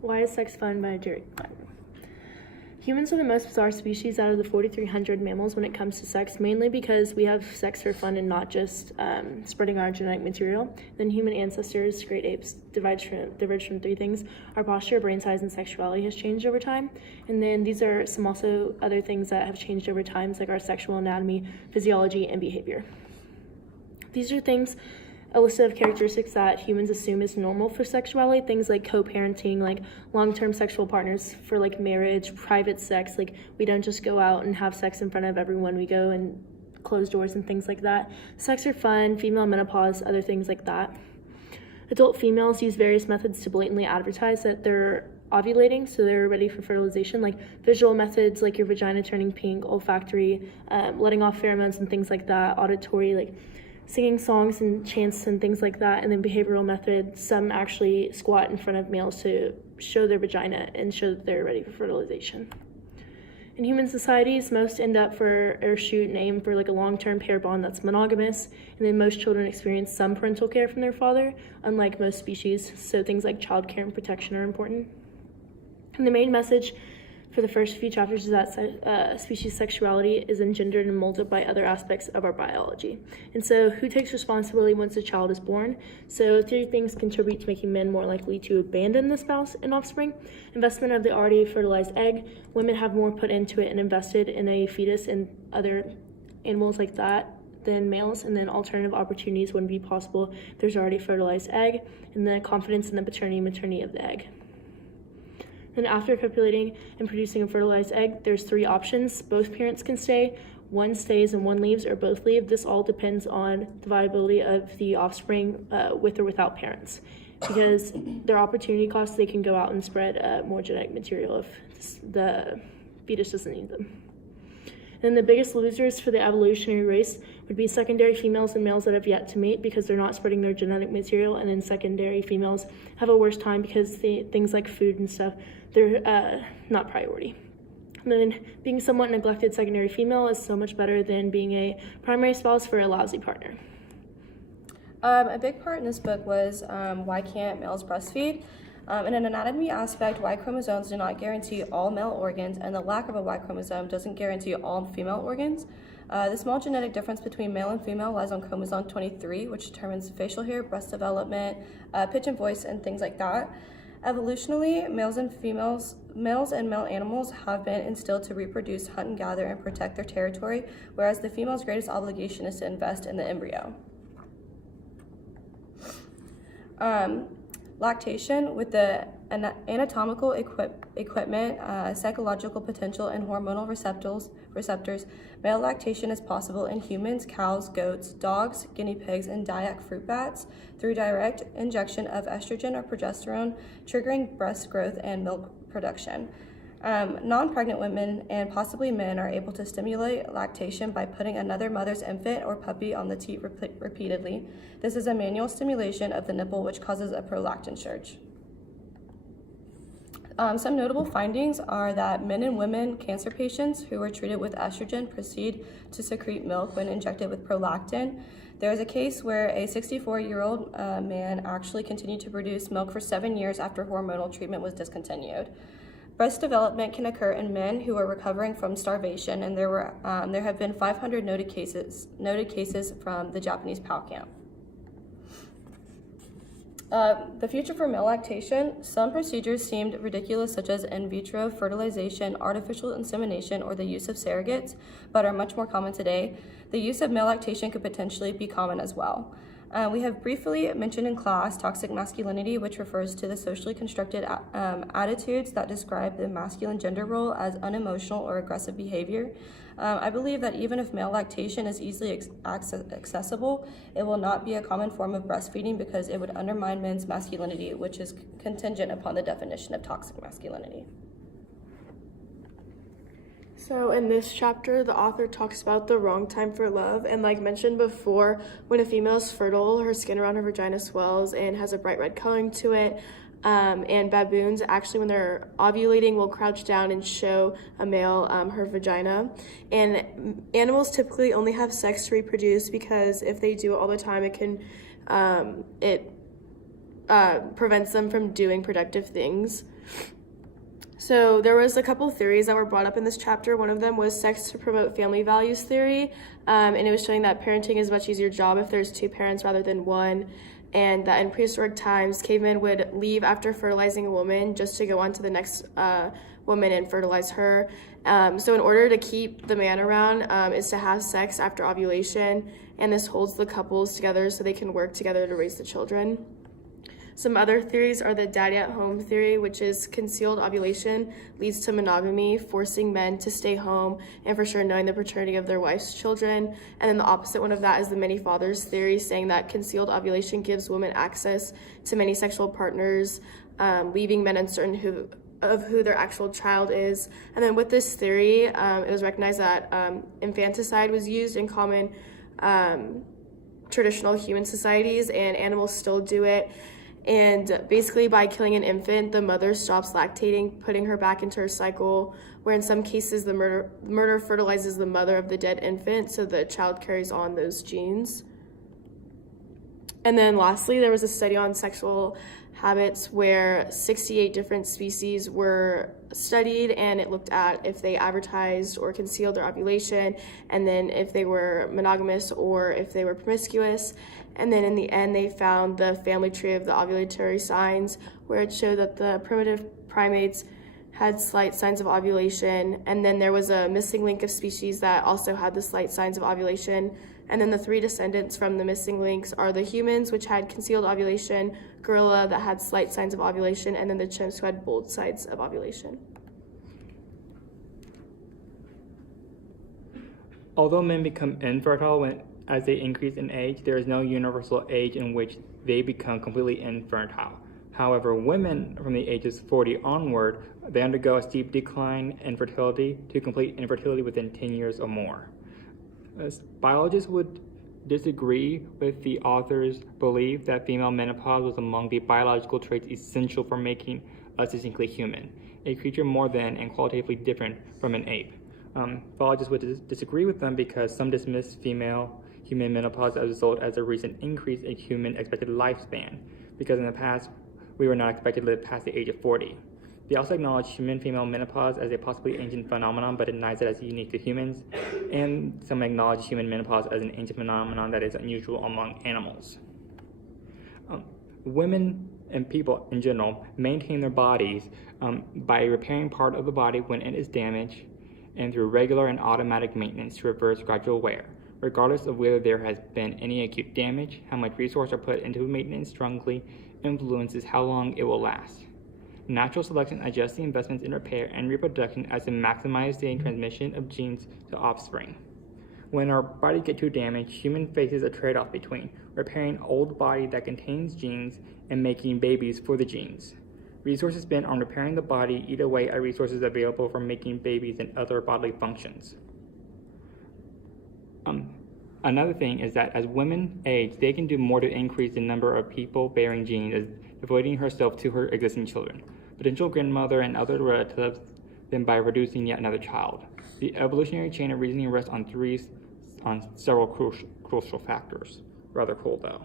Why is sex fun by Jerry? Humans are the most bizarre species out of the 4,300 mammals when it comes to sex, mainly because we have sex for fun and not just spreading our genetic material. Then human ancestors, great apes, diverged from three things. Our posture, brain size, and sexuality has changed over time. And then these are some also other things that have changed over time, like our sexual anatomy, physiology, and behavior. These are things, a list of characteristics that humans assume is normal for sexuality, things like co-parenting, like long-term sexual partners for like marriage, private sex, like we don't just go out and have sex in front of everyone, we go and close doors and things like that. Sex for fun, female menopause, other things like that. Adult females use various methods to blatantly advertise that they're ovulating, so they're ready for fertilization, like visual methods like your vagina turning pink, olfactory, letting off pheromones and things like that, auditory, like singing songs and chants and things like that, and then behavioral methods. Some actually squat in front of males to show their vagina and show that they're ready for fertilization. In human societies, most end up for or shoot and aim for like a long-term pair bond that's monogamous, and then most children experience some parental care from their father, unlike most species, so things like childcare and protection are important. And the main message for the first few chapters is that species sexuality is engendered and molded by other aspects of our biology. And so who takes responsibility once a child is born? So three things contribute to making men more likely to abandon the spouse and offspring. Investment of the already fertilized egg. Women have more put into it and invested in a fetus and other animals like that than males, and then alternative opportunities wouldn't be possible if there's already fertilized egg, and the confidence in the paternity and maternity of the egg. Then after copulating and producing a fertilized egg, there's three options. Both parents can stay, one stays and one leaves, or both leave. This all depends on the viability of the offspring with or without parents. Because their opportunity costs, they can go out and spread more genetic material if the fetus doesn't need them. Then the biggest losers for the evolutionary race would be secondary females and males that have yet to mate because they're not spreading their genetic material, and then secondary females have a worse time because things like food and stuff, they're not priority. And then being somewhat neglected secondary female is so much better than being a primary spouse for a lousy partner. A big part in this book was why can't males breastfeed? In an anatomy aspect, Y chromosomes do not guarantee all male organs, and the lack of a Y chromosome doesn't guarantee all female organs. The small genetic difference between male and female lies on chromosome 23, which determines facial hair, breast development, pitch and voice, and things like that. Evolutionally, male and male animals have been instilled to reproduce, hunt and gather, and protect their territory, whereas the female's greatest obligation is to invest in the embryo. Lactation, with the anatomical equipment, psychological potential, and hormonal receptors, male lactation is possible in humans, cows, goats, dogs, guinea pigs, and dyak fruit bats through direct injection of estrogen or progesterone, triggering breast growth and milk production. Non-pregnant women and possibly men are able to stimulate lactation by putting another mother's infant or puppy on the teat repeatedly. This is a manual stimulation of the nipple, which causes a prolactin surge. Some notable findings are that men and women cancer patients who were treated with estrogen proceed to secrete milk when injected with prolactin. There is a case where a 64-year-old man actually continued to produce milk for 7 years after hormonal treatment was discontinued. Breast development can occur in men who are recovering from starvation, and there have been 500 noted cases from the Japanese POW camp. The future for male lactation. Some procedures seemed ridiculous, such as in vitro fertilization, artificial insemination, or the use of surrogates, but are much more common today. The use of male lactation could potentially be common as well. We have briefly mentioned in class toxic masculinity, which refers to the socially constructed attitudes that describe the masculine gender role as unemotional or aggressive behavior. I believe that even if male lactation is easily accessible, it will not be a common form of breastfeeding because it would undermine men's masculinity, which is contingent upon the definition of toxic masculinity. So in this chapter, the author talks about the wrong time for love, and like mentioned before, when a female is fertile, her skin around her vagina swells and has a bright red coloring to it, and baboons, actually when they're ovulating, will crouch down and show a male her vagina. And animals typically only have sex to reproduce because if they do it all the time, it can prevents them from doing productive things. So there was a couple theories that were brought up in this chapter. One of them was sex to promote family values theory, and it was showing that parenting is a much easier job if there's two parents rather than one, and that in prehistoric times, cavemen would leave after fertilizing a woman just to go on to the next woman and fertilize her. So in order to keep the man around is to have sex after ovulation, and this holds the couples together so they can work together to raise the children. Some other theories are the daddy at home theory, which is concealed ovulation leads to monogamy, forcing men to stay home and for sure knowing the paternity of their wife's children. And then the opposite one of that is the many fathers theory, saying that concealed ovulation gives women access to many sexual partners, leaving men uncertain of who their actual child is. And then with this theory, it was recognized that infanticide was used in common traditional human societies, and animals still do it. And basically by killing an infant, the mother stops lactating, putting her back into her cycle, where in some cases the murder fertilizes the mother of the dead infant, so the child carries on those genes. And then lastly, there was a study on sexual habits where 68 different species were studied, and it looked at if they advertised or concealed their ovulation, and then if they were monogamous or if they were promiscuous. And then in the end, they found the family tree of the ovulatory signs, where it showed that the primitive primates had slight signs of ovulation, and then there was a missing link of species that also had the slight signs of ovulation. And then the three descendants from the missing links are the humans, which had concealed ovulation, gorilla that had slight signs of ovulation, and then the chimps who had bold signs of ovulation. Although men become infertile as they increase in age, there is no universal age in which they become completely infertile. However, women from the ages 40 onward, they undergo a steep decline in fertility to complete infertility within 10 years or more. Biologists would disagree with the author's belief that female menopause was among the biological traits essential for making us distinctly human, a creature more than and qualitatively different from an ape. Biologists would disagree with them because some dismiss female human menopause as a result as a recent increase in human expected lifespan, because in the past we were not expected to live past the age of 40. They also acknowledge human female menopause as a possibly ancient phenomenon, but denies it as unique to humans, and some acknowledge human menopause as an ancient phenomenon that is unusual among animals. Women and people in general maintain their bodies by repairing part of the body when it is damaged, and through regular and automatic maintenance to reverse gradual wear. Regardless of whether there has been any acute damage, how much resources are put into maintenance strongly influences how long it will last. Natural selection adjusts the investments in repair and reproduction as to maximize the transmission of genes to offspring. When our bodies get too damaged, human faces a trade-off between repairing old body that contains genes and making babies for the genes. Resources spent on repairing the body eat away at resources available for making babies and other bodily functions. Another thing is that as women age, they can do more to increase the number of people bearing genes as devoting herself to her existing children, potential grandmother, and other relatives, than by producing yet another child. The evolutionary chain of reasoning rests on several crucial factors. Rather cool though.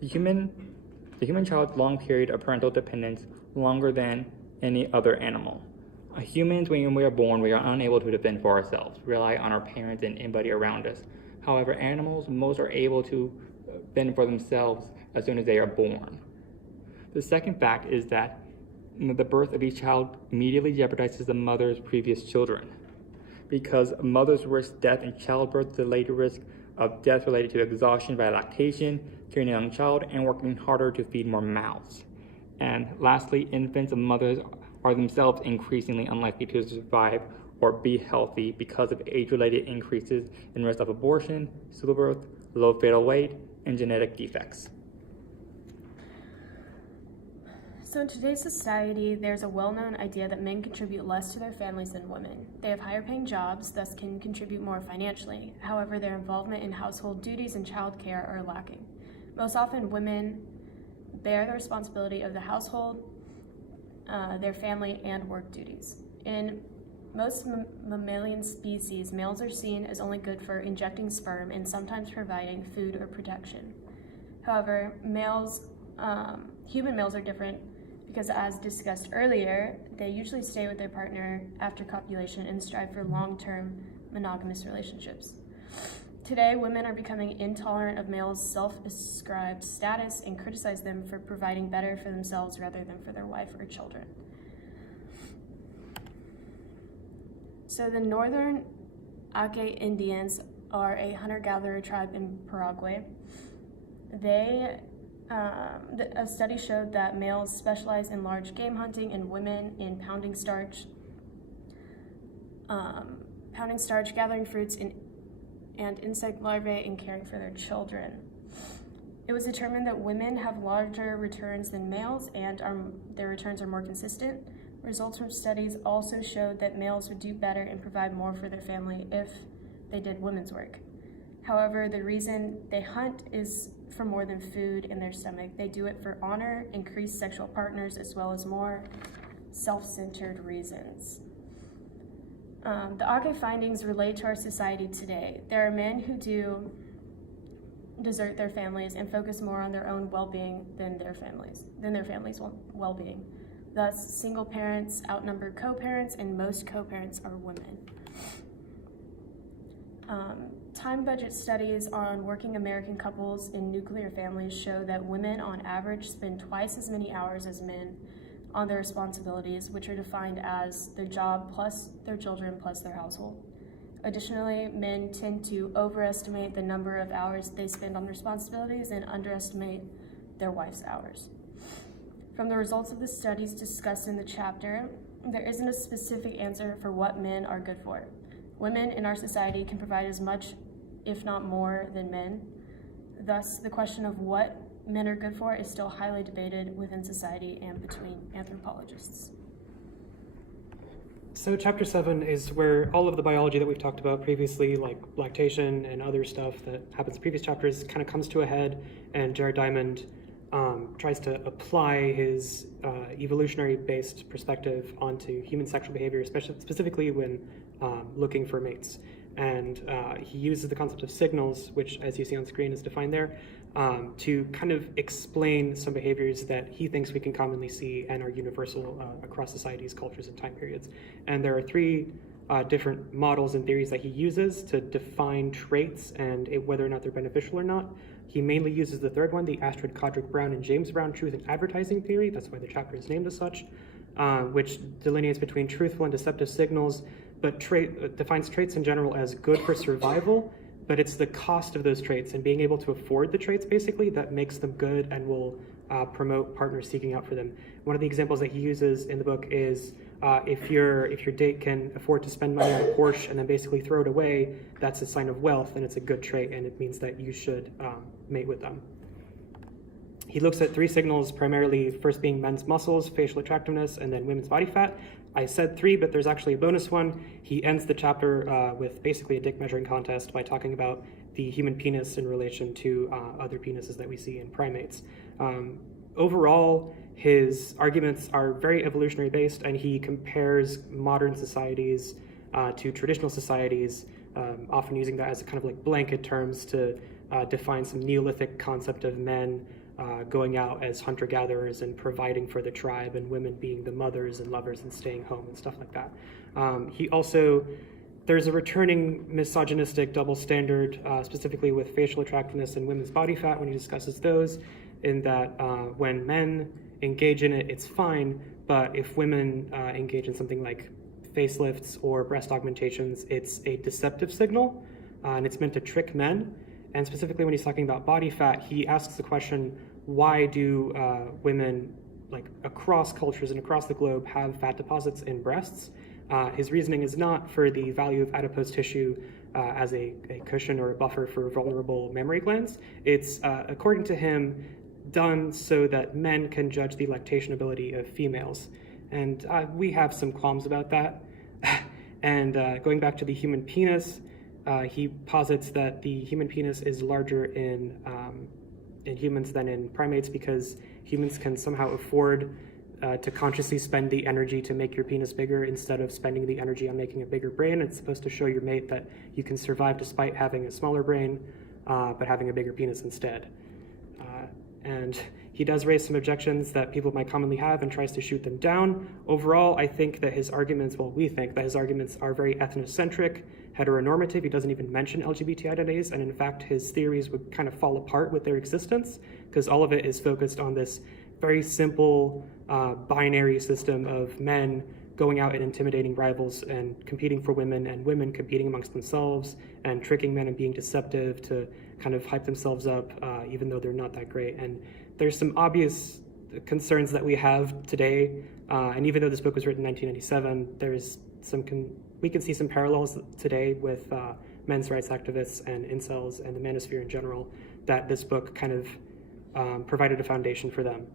The human child's long period of parental dependence longer than any other animal. Humans, when we are born, we are unable to defend for ourselves, rely on our parents and anybody around us. However, animals, most are able to fend for themselves as soon as they are born. The second fact is that the birth of each child immediately jeopardizes the mother's previous children. Because mothers risk death in childbirth, the later risk of death related to exhaustion by lactation, carrying a young child, and working harder to feed more mouths. And lastly, infants of mothers are themselves increasingly unlikely to survive or be healthy because of age-related increases in risk of abortion, stillbirth, low fetal weight, and genetic defects. So in today's society, there's a well-known idea that men contribute less to their families than women. They have higher-paying jobs, thus can contribute more financially. However, their involvement in household duties and childcare are lacking. Most often, women bear the responsibility of the household, their family, and work duties. In most mammalian species, males are seen as only good for injecting sperm and sometimes providing food or protection. However, males human males are different because, as discussed earlier, they usually stay with their partner after copulation and strive for long-term monogamous relationships. Today, women are becoming intolerant of males' self-ascribed status and criticize them for providing better for themselves rather than for their wife or children. So the northern Ake Indians are a hunter-gatherer tribe in Paraguay. A study showed that males specialize in large game hunting and women in pounding starch, gathering fruits, and insect larvae, and caring for their children. It was determined that women have larger returns than males, and their returns are more consistent. Results from studies also showed that males would do better and provide more for their family if they did women's work. However, the reason they hunt is for more than food in their stomach. They do it for honor, increased sexual partners, as well as more self-centered reasons. The Ake findings relate to our society today. There are men who do desert their families and focus more on their own well-being than their families' well-being. Thus, single parents outnumber co-parents, and most co-parents are women. Time budget studies on working American couples in nuclear families show that women on average spend twice as many hours as men on their responsibilities, which are defined as their job plus their children plus their household. Additionally, men tend to overestimate the number of hours they spend on responsibilities and underestimate their wife's hours. From the results of the studies discussed in the chapter, there isn't a specific answer for what men are good for. Women in our society can provide as much, if not more, than men. Thus, the question of what men are good for is still highly debated within society and between anthropologists. So chapter 7 is where all of the biology that we've talked about previously, like lactation and other stuff that happens in previous chapters, kind of comes to a head, and Jared Diamond tries to apply his evolutionary-based perspective onto human sexual behavior, specifically when looking for mates. And he uses the concept of signals, which, as you see on screen, is defined there, to kind of explain some behaviors that he thinks we can commonly see and are universal across societies, cultures, and time periods. And there are three different models and theories that he uses to define traits and whether or not they're beneficial or not. He mainly uses the third one, the Astrid Kodrick Brown and James Brown truth and advertising theory. That's why the chapter is named as such, which delineates between truthful and deceptive signals, but defines traits in general as good for survival, but it's the cost of those traits and being able to afford the traits, basically, that makes them good and will promote partners seeking out for them. One of the examples that he uses in the book is if your date can afford to spend money on a Porsche and then basically throw it away, that's a sign of wealth and it's a good trait, and it means that you should mate with them. He looks at three signals, primarily first being men's muscles, facial attractiveness, and then women's body fat. I said three, but there's actually a bonus one. He ends the chapter with basically a dick measuring contest by talking about the human penis in relation to other penises that we see in primates. Overall, his arguments are very evolutionary based, and he compares modern societies to traditional societies, often using that as kind of like blanket terms to define some Neolithic concept of men going out as hunter-gatherers and providing for the tribe, and women being the mothers and lovers and staying home and stuff like that. There's a returning misogynistic double standard, specifically with facial attractiveness and women's body fat when he discusses those, in that when men engage in it, it's fine, but if women engage in something like facelifts or breast augmentations, it's a deceptive signal, and it's meant to trick men. And specifically when he's talking about body fat, he asks the question, why do women, like across cultures and across the globe, have fat deposits in breasts? His reasoning is not for the value of adipose tissue as a cushion or a buffer for vulnerable mammary glands. It's, according to him, done so that men can judge the lactation ability of females. And we have some qualms about that. And going back to the human penis, he posits that the human penis is larger in humans than in primates because humans can somehow afford to consciously spend the energy to make your penis bigger instead of spending the energy on making a bigger brain. It's supposed to show your mate that you can survive despite having a smaller brain, but having a bigger penis instead. And He does raise some objections that people might commonly have and tries to shoot them down. Overall, I think that his arguments, we think that his arguments are very ethnocentric, heteronormative. He doesn't even mention LGBT identities, and in fact, his theories would kind of fall apart with their existence because all of it is focused on this very simple binary system of men going out and intimidating rivals and competing for women, and women competing amongst themselves and tricking men and being deceptive to kind of hype themselves up even though they're not that great. And there's some obvious concerns that we have today, and even though this book was written in 1997, there's we can see some parallels today with men's rights activists and incels and the manosphere in general, that this book kind of provided a foundation for them.